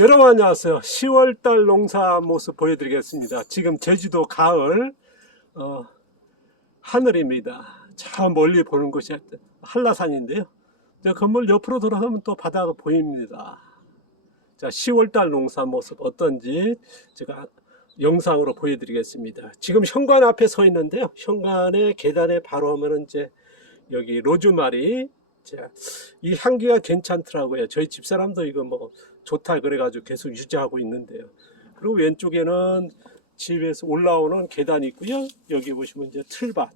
여러분 안녕하세요. 10월달 농사 모습 보여드리겠습니다. 지금 제주도 가을 어, 하늘입니다. 저 멀리 보는 곳이 한라산인데요. 저 건물 옆으로 돌아가면 또 바다가 보입니다. 자, 10월달 농사 모습 어떤지 제가 영상으로 보여드리겠습니다. 지금 현관 앞에 서 있는데요. 현관의 계단에 바로 오면은 이제 여기 로즈마리 자, 이 향기가 괜찮더라고요. 저희 집사람도 이거 뭐 좋다 그래가지고 계속 유지하고 있는데요. 그리고 왼쪽에는 집에서 올라오는 계단이 있고요. 여기 보시면 이제 틀밭,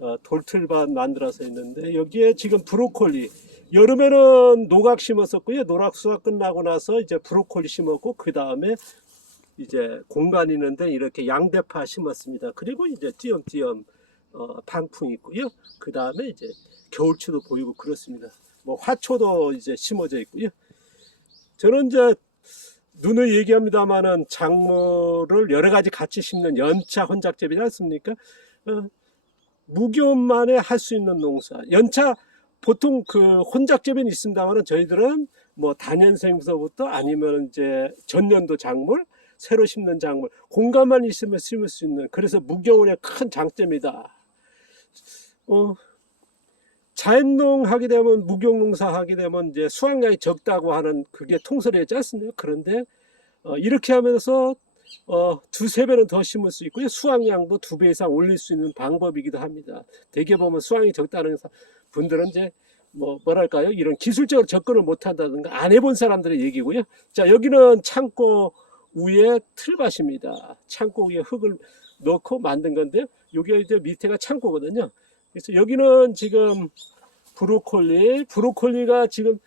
어, 돌틀밭 만들어서 있는데 여기에 지금 브로콜리 여름에는 노각 심었었고요. 노락 수확 끝나고 나서 이제 브로콜리 심었고 그 다음에 이제 공간 있는데 이렇게 양대파 심었습니다. 그리고 이제 띄엄띄엄 어, 방풍 있고요. 그 다음에 이제 겨울추도 보이고 그렇습니다. 뭐 화초도 이제 심어져 있고요. 저는 이제 눈을 얘기합니다만은 작물을 여러 가지 같이 심는 연차 혼작재배지 않습니까? 어, 무교만에 할 수 있는 농사. 연차 보통 그 혼작재배는 있습니다만은 저희들은 뭐 단연생부터 아니면 이제 전년도 작물, 새로 심는 작물, 공간만 있으면 심을 수 있는 그래서 무교원의 큰 장점이다. 어, 자연농 하게 되면 무경농사 하게 되면 이제 수확량이 적다고 하는 그게 통설이었지 않습니까? 그런데 어, 이렇게 하면서 어, 두세 배는 더 심을 수 있고요. 수확량도 두 배 이상 올릴 수 있는 방법이기도 합니다. 대개 보면 수확이 적다는 사- 분들은 이제 뭐 뭐랄까요? 이런 기술적으로 접근을 못 한다든가 안 해본 사람들의 얘기고요. 자, 여기는 창고 위에 틀밭입니다. 창고 위에 흙을 넣고 만든 건데 여기 이제 밑에가 창고거든요. 그래서 여기는 지금 브로콜리, 브로콜리가 지금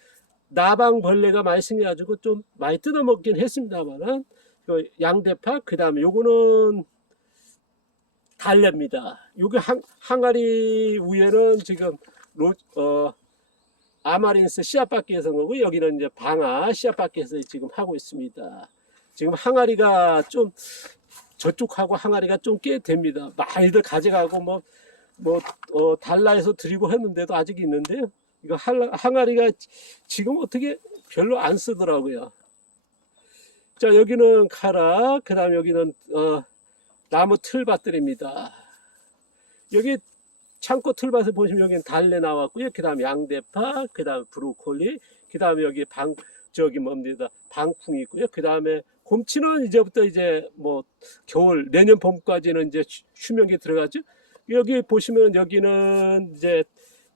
나방벌레가 많이 생겨가지고 좀 많이 뜯어먹긴 했습니다만은 그 양대파, 그 다음에 요거는 달래입니다. 요게 항, 항아리 위에는 지금 로, 어, 아마린스 씨앗받기 해서 거고 여기는 이제 방아 씨앗받기 해서 지금 하고 있습니다. 지금 항아리가 좀 저쪽하고 항아리가 좀 꽤 됩니다. 많이들 가져가고 뭐 뭐 어, 달라해서 드리고 했는데도 아직 있는데요. 이거 할- 항아리가 지금 어떻게 별로 안 쓰더라고요. 자 여기는 카라, 그 다음 여기는 어, 나무 틀밭들입니다. 여기 창고 틀밭을 보시면 여기는 달래 나왔고요. 그 다음 양대파, 그 다음 브로콜리, 그 다음에 여기 방 저기 뭡니다 방풍이 있고요. 그 다음에 곰치는 이제부터 이제 뭐 겨울 내년 봄까지는 이제 휴- 휴명기 들어가죠. 여기 보시면 여기는 이제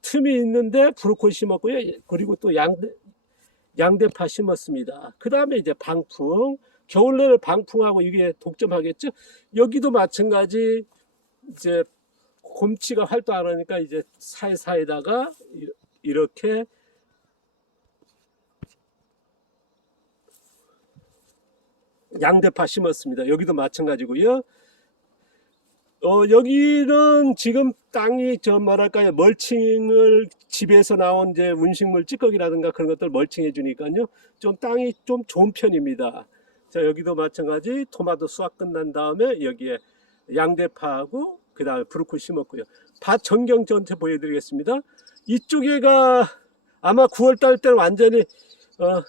틈이 있는데 브로콜리 심었고요. 그리고 또 양대 양대파 심었습니다. 그 다음에 이제 방풍 겨울내를 방풍하고 이게 독점하겠죠. 여기도 마찬가지 이제 곰치가 활동 안 하니까 이제 사이사이다가 이- 이렇게 양대파 심었습니다. 여기도 마찬가지고요. 어, 여기는 지금 땅이 저 뭐랄까요 멀칭을 집에서 나온 이제 운식물 찌꺼기라든가 그런 것들 멀칭해 주니까요 좀 땅이 좀 좋은 편입니다. 자 여기도 마찬가지 토마토 수확 끝난 다음에 여기에 양대파하고 그 다음에 브로콜리 심었고요. 밭 전경 전체 보여드리겠습니다. 이쪽에가 아마 9월달 때는 완전히 어,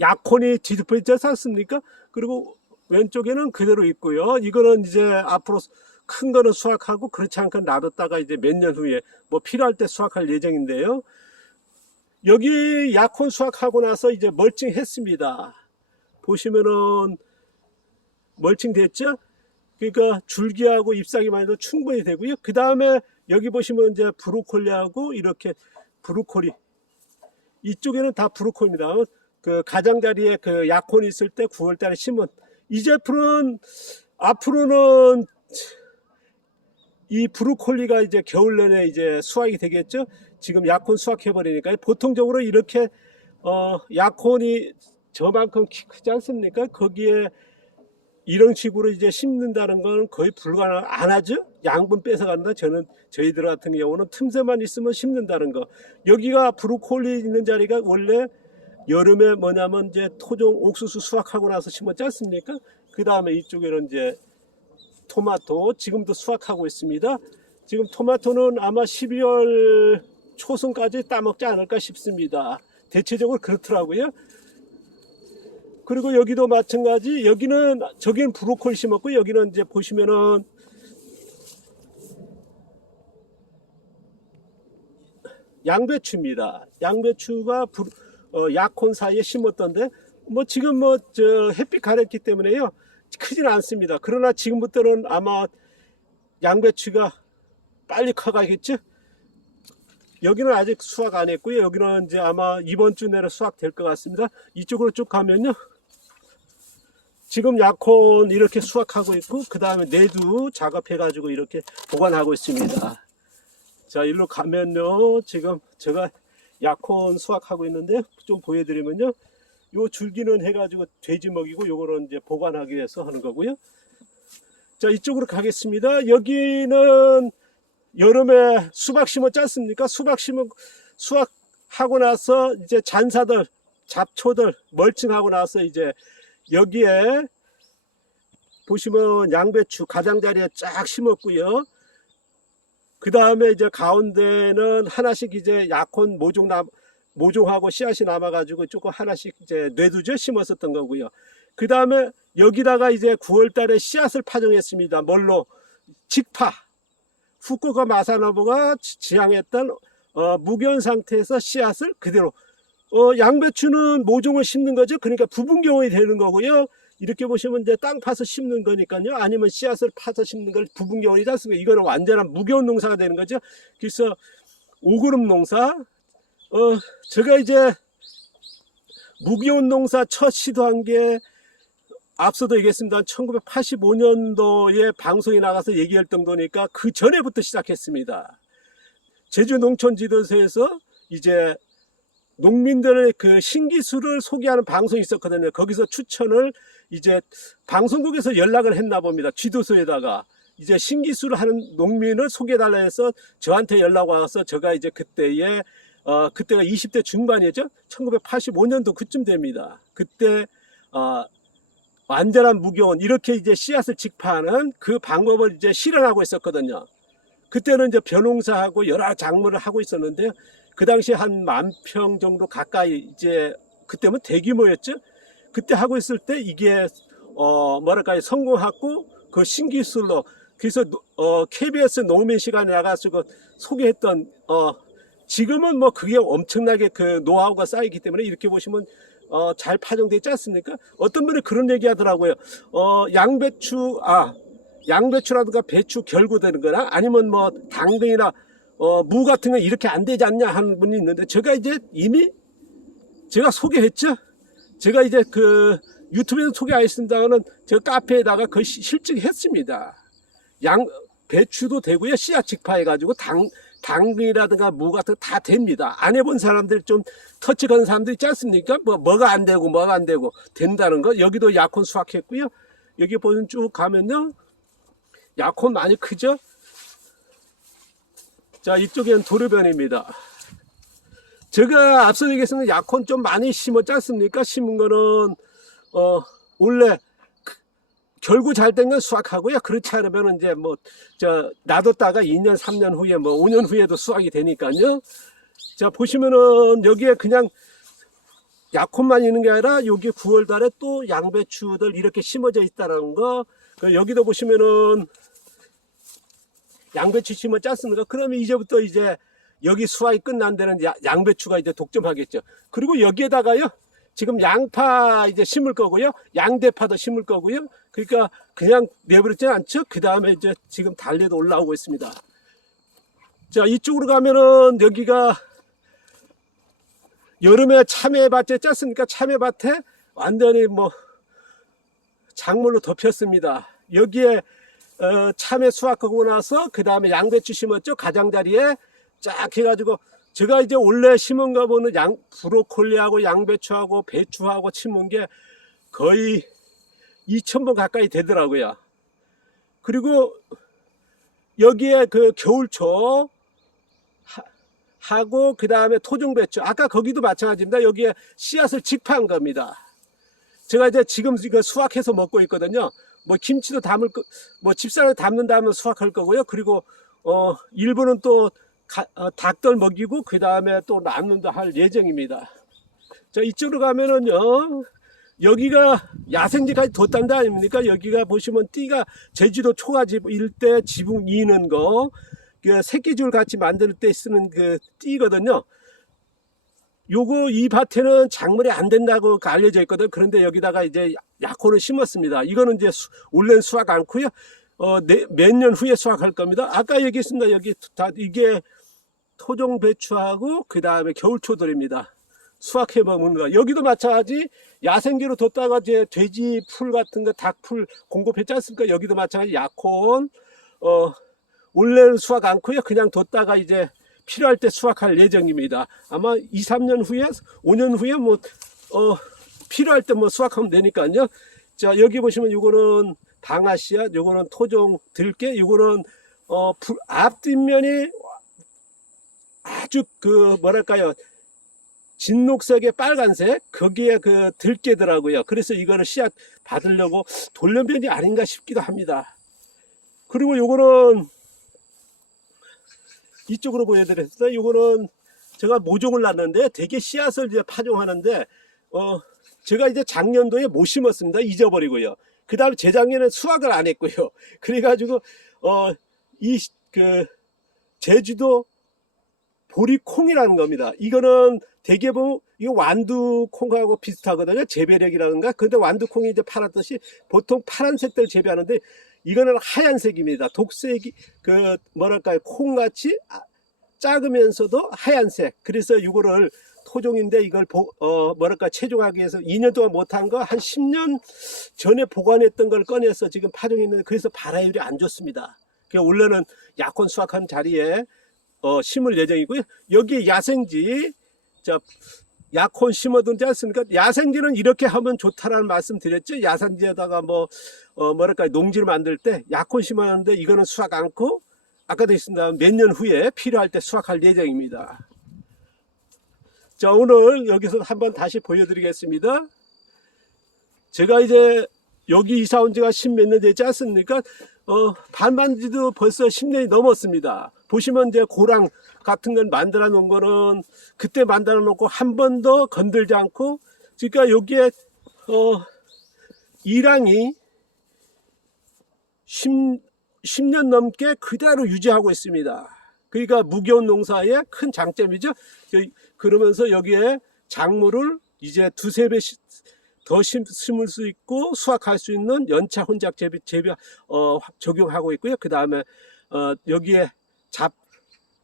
약혼이 뒤덮여 있지 않습니까? 그리고 왼쪽에는 그대로 있고요. 이거는 이제 앞으로 큰 거는 수확하고 그렇지 않고 놔뒀다가 이제 몇 년 후에 뭐 필요할 때 수확할 예정인데요. 여기 약혼 수확하고 나서 이제 멀칭했습니다. 보시면은 멀칭 됐죠? 그러니까 줄기하고 잎사귀만 해도 충분히 되고요. 그 다음에 여기 보시면 이제 브로콜리하고 이렇게 브로콜리 이쪽에는 다 브로콜리입니다. 그 가장자리에 그 약혼이 있을 때 9월 달에 심은 이 제품은 앞으로는 이 브로콜리가 이제 겨울 내내 이제 수확이 되겠죠. 지금 약혼 수확해 버리니까 보통적으로 이렇게 어 약혼이 저만큼 키 크지 않습니까? 거기에 이런 식으로 이제 심는다는 건 거의 불가능 안 하죠. 양분 뺏어 간다. 저는 저희들 같은 경우는 틈새만 있으면 심는다는 거. 여기가 브로콜리 있는 자리가 원래 여름에 뭐냐면 이제 토종 옥수수 수확하고 나서 심었지 않습니까? 그 다음에 이쪽에는 이제 토마토 지금도 수확하고 있습니다. 지금 토마토는 아마 12월 초순까지 따먹지 않을까 싶습니다. 대체적으로 그렇더라고요. 그리고 여기도 마찬가지. 여기는 저기는 브로콜리 심었고 여기는 이제 보시면은 양배추입니다. 양배추가 부- 어, 약혼 사이에 심었던데 뭐 지금 뭐 저 햇빛 가렸기 때문에요 크지는 않습니다. 그러나 지금부터는 아마 양배추가 빨리 커가겠죠. 여기는 아직 수확 안 했고요. 여기는 이제 아마 이번 주 내로 수확 될 것 같습니다. 이쪽으로 쭉 가면요. 지금 약혼 이렇게 수확하고 있고 그 다음에 내두 작업해가지고 이렇게 보관하고 있습니다. 자 일로 가면요. 지금 제가 약혼 수확하고 있는데 좀 보여드리면요. 요 줄기는 해가지고 돼지 먹이고 요거는 이제 보관하기 위해서 하는 거고요. 자 이쪽으로 가겠습니다. 여기는 여름에 수박 심었지 않습니까? 수박 심은 수확하고 나서 이제 잔사들 잡초들 멀칭하고 나서 이제 여기에 보시면 양배추 가장자리에 쫙 심었고요. 그 다음에 이제 가운데는 하나씩 이제 약혼 모종 남 모종하고 씨앗이 남아가지고 조금 하나씩 이제 뇌두죠 심었었던 거고요. 그 다음에 여기다가 이제 9월달에 씨앗을 파종했습니다. 뭘로 직파 후쿠오카 마사노부가 지- 지향했던 어, 무견 상태에서 씨앗을 그대로 어, 양배추는 모종을 심는 거죠. 그러니까 부분경이 되는 거고요. 이렇게 보시면 이제 땅 파서 심는 거니까요. 아니면 씨앗을 파서 심는 걸 부분경이지 않습니까? 이거는 완전한 무겨운 농사가 되는 거죠. 그래서 오그룹 농사. 어, 제가 이제 무기온 농사 첫 시도한 게 앞서도 얘기했습니다. 1985년도에 방송에 나가서 얘기할 정도니까 그 전에부터 시작했습니다. 제주 농촌 지도서에서 이제 농민들의 그 신기술을 소개하는 방송이 있었거든요. 거기서 추천을 이제 방송국에서 연락을 했나 봅니다. 지도서에다가 이제 신기술을 하는 농민을 소개해달라 해서 저한테 연락 와서 제가 이제 그때에 어 그때가 20대 중반이었죠. 1985년도 그쯤 됩니다. 그때 어 완전한 무교원 이렇게 이제 씨앗을 직파하는 그 방법을 이제 실현하고 있었거든요. 그때는 이제 벼농사하고 여러 작물을 하고 있었는데요. 그 당시에 한만 평 정도 가까이 이제 그때면 대규모였죠. 그때 하고 있을 때 이게 어 뭐랄까요 성공하고 그 신기술로 그래서 노- 어 KBS 노무민 시간에 나가서 소개했던 어 지금은 뭐 그게 엄청나게 그 노하우가 쌓이기 때문에 이렇게 보시면 어 잘 파종되지 않습니까? 어떤 분이 그런 얘기 하더라고요. 어 양배추 아 양배추라든가 배추 결구되는 거나 아니면 뭐 당근이나 어, 무 같은 거 이렇게 안 되지 않냐 하는 분이 있는데 제가 이제 이미 제가 소개했죠. 제가 이제 그 유튜브에서 소개하였습니다는 제가 카페에다가 그 시- 실증했습니다. 양 배추도 되고요. 씨앗 직파해가지고 당 당근이라든가 무 같은 거 다 됩니다. 안 해본 사람들 좀 터치하는 사람들 있지 않습니까? 뭐 뭐가 안 되고 뭐가 안 되고 된다는 거 여기도 약혼 수확했고요. 여기 보면 쭉 가면요. 약혼 많이 크죠? 자, 이쪽엔 도르변입니다. 제가 앞서 얘기했습니다. 약혼 좀 많이 심었지 않습니까? 심은 거는, 어, 원래, 그- 결국 잘 된 건 수확하고요. 그렇지 않으면 이제 뭐, 저, 놔뒀다가 2년, 3년 후에 뭐, 5년 후에도 수확이 되니까요. 자, 보시면은 여기에 그냥 약혼만 있는 게 아니라 여기 9월 달에 또 양배추들 이렇게 심어져 있다는 거. 그 여기도 보시면은 양배추 심었지 않습니까? 그러면 이제부터 이제 여기 수확이 끝난 데는 야- 양배추가 이제 독점하겠죠. 그리고 여기에다가요. 지금 양파 이제 심을 거고요. 양대파도 심을 거고요. 그러니까 그냥 내버리지 않죠. 그 다음에 이제 지금 달래도 올라오고 있습니다. 자, 이쪽으로 가면은 여기가 여름에 참외밭에 짰습니까? 참외밭에 완전히 뭐 작물로 덮였습니다. 여기에 어, 참외 수확하고 나서 그 다음에 양배추 심었죠. 가장자리에 쫙 해가지고 제가 이제 원래 심은 거 보는 양 브로콜리하고 양배추하고 배추하고 심은 게 거의 2,000번 가까이 되더라고요. 그리고 여기에 그 겨울초 하- 하고 그 다음에 토종배추 아까 거기도 마찬가지입니다. 여기에 씨앗을 직파한 겁니다. 제가 이제 지금 이거 수확해서 먹고 있거든요. 뭐 김치도 담을 거, 뭐 집사를 담는 다음에 수확할 거고요. 그리고 어 일부는 또 가- 어, 닭들 먹이고 그 다음에 또 남는도 할 예정입니다. 자 이쪽으로 가면은요 여기가 야생지까지 데 아닙니까? 여기가 보시면 띠가 제주도 초가집 일대 지붕 이는 거, 그 새끼줄 같이 만들 때 쓰는 그 띠거든요. 요거 이 밭에는 작물이 안 된다고 알려져 있거든. 그런데 여기다가 이제 약혼을 심었습니다. 이거는 이제 수, 올해는 수확 않고요. 어, 몇 년 후에 수확할 겁니다. 아까 얘기했습니다. 여기 다 이게 토종 배추하고 그 다음에 겨울초들입니다. 수확해 먹는 거. 여기도 마찬가지 야생기로 뒀다가 이제 돼지 풀 같은 거, 닭풀 공급했지 않습니까? 여기도 마찬가지 약혼. 어, 원래는 수확 않고요. 그냥 뒀다가 이제 필요할 때 수확할 예정입니다. 아마 2, 3년 후에, 5년 후에 뭐, 어, 필요할 때 뭐 수확하면 되니까요. 자, 여기 보시면 이거는 방아씨앗, 요거는 토종 들깨, 요거는, 어, 불- 앞뒷면이 아주 그, 뭐랄까요. 진녹색의 빨간색, 거기에 그 들깨더라고요. 그래서 이거를 씨앗 받으려고 돌연변이 아닌가 싶기도 합니다. 그리고 요거는 이쪽으로 보여드렸어요. 이거는 제가 모종을 놨는데 되게 씨앗을 이제 파종하는데 어 제가 이제 작년도에 못 심었습니다. 잊어버리고요. 그 다음에 재작년에 수확을 안 했고요. 그래가지고 어 이 그 제주도 보리콩이라는 겁니다. 이거는 대개 보면 이거 완두콩하고 비슷하거든요. 재배력이라는가. 근데 완두콩이 이제 파랗듯이 보통 파란색들 재배하는데 이거는 하얀색입니다. 독색이 그 뭐랄까요 콩같이 아- 작으면서도 하얀색. 그래서 이거를 토종인데 이걸 보, 어 뭐랄까 체종하기 위해서 2년 동안 못한 거 한 10년 전에 보관했던 걸 꺼내서 지금 파종했는데 그래서 발화율이 안 좋습니다. 그 원래는 약혼 수확한 자리에 어, 심을 예정이고요. 여기 야생지 자 약혼 심어둔지 않습니까? 야생지는 이렇게 하면 좋다라는 말씀 드렸죠. 야생지에다가 뭐, 어, 뭐랄까, 농지를 만들 때 약혼 심었는데 이거는 수확 않고, 아까도 있습니다. 몇 년 후에 필요할 때 수확할 예정입니다. 자, 오늘 여기서 한번 다시 보여드리겠습니다. 제가 이제 여기 이사 온 지가 십몇 년 되지 않습니까? 어, 반반지도 벌써 10년이 넘었습니다. 보시면 이제 고랑 같은 건 만들어 놓은 거는 그때 만들어 놓고 한 번도 건들지 않고 그러니까 여기에 어 이랑이 10, 10년 넘게 그대로 유지하고 있습니다. 그러니까 무게운 농사의 큰 장점이죠. 저- 그러면서 여기에 작물을 이제 두세 배씩 더 심, 심을 수 있고 수확할 수 있는 연차 혼작 재배, 재배 어, 적용하고 있고요. 그 다음에 어, 여기에 잡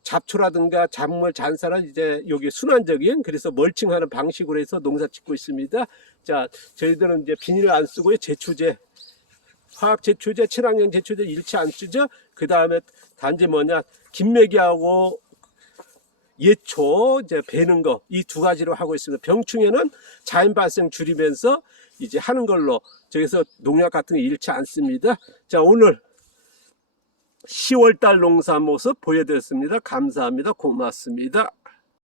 잡초라든가 작물 잔사는 이제 여기 순환적인 그래서 멀칭하는 방식으로 해서 농사 짓고 있습니다. 자, 저희들은 이제 비닐을 안 쓰고요. 제초제, 화학 제초제, 친환경 제초제 일치 안 쓰죠. 그 다음에 단지 뭐냐, 김매기하고 예초 이제 베는 거 이 두 가지로 하고 있습니다. 병충해는 자연 발생 줄이면서 이제 하는 걸로 저기서 농약 같은 거 잃지 않습니다. 자 오늘 10월달 농사 모습 보여드렸습니다. 감사합니다. 고맙습니다.